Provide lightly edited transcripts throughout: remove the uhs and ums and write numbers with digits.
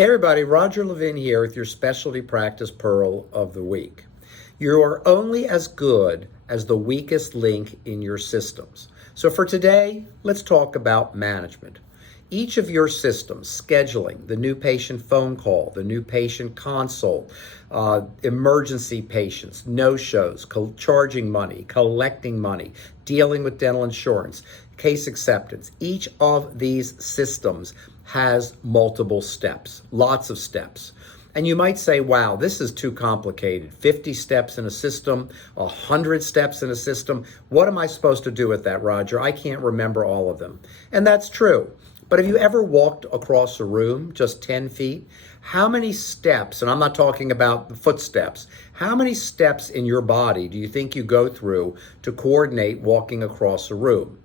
Hey everybody, Roger Levin here with your Specialty Practice Pearl of the Week. You are only as good as the weakest link in your systems. So for today, let's talk about management. Each of your systems, scheduling, the new patient phone call, the new patient consult, emergency patients, no-shows, charging money, collecting money, dealing with dental insurance, case acceptance. Each of these systems has multiple steps, lots of steps. And you might say, wow, this is too complicated. 50 steps in a system, 100 steps in a system. What am I supposed to do with that, Roger? I can't remember all of them. And that's true. But have you ever walked across a room just 10 feet? How many steps, and I'm not talking about the footsteps, how many steps in your body do you think you go through to coordinate walking across a room?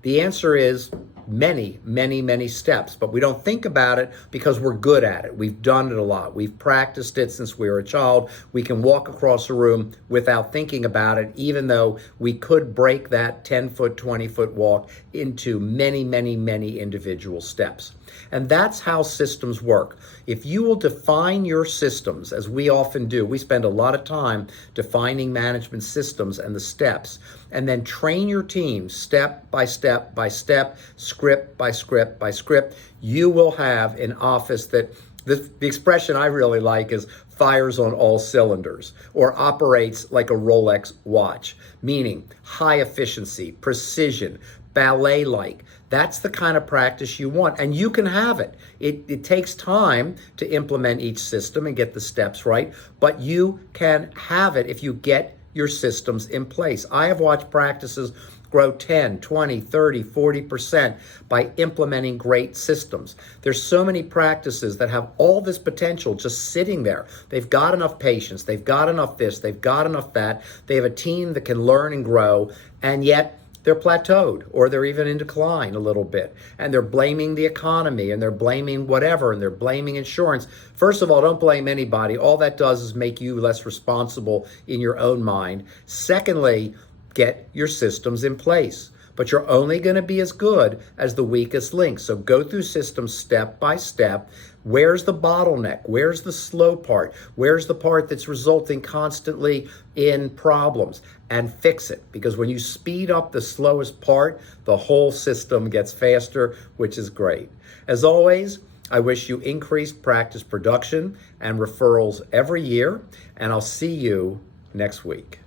The answer is many, many, many steps, but we don't think about it because we're good at it. We've done it a lot. We've practiced it since we were a child. We can walk across a room without thinking about it, even though we could break that 10-foot, 20-foot walk into many, many, many individual steps. And that's how systems work. If you will define your systems, as we often do, we spend a lot of time defining management systems and the steps, and then train your team step by step by step, script by script by script, you will have an office that, the expression I really like is fires on all cylinders, or operates like a Rolex watch, meaning high efficiency, precision, ballet-like. That's the kind of practice you want, and you can have it. It takes time to implement each system and get the steps right, but you can have it if you get your systems in place. I have watched practices grow 10, 20, 30, 40% by implementing great systems. There's so many practices that have all this potential just sitting there. They've got enough patients, they've got enough this, they've got enough that, they have a team that can learn and grow, and yet they're plateaued, or they're even in decline a little bit. And they're blaming the economy, and they're blaming whatever, and they're blaming insurance. First of all, don't blame anybody. All that does is make you less responsible in your own mind. Secondly, get your systems in place. But you're only going to be as good as the weakest link. So go through systems step by step. Where's the bottleneck? Where's the slow part? Where's the part that's resulting constantly in problems? And fix it. Because when you speed up the slowest part, the whole system gets faster, which is great. As always, I wish you increased practice production and referrals every year, and I'll see you next week.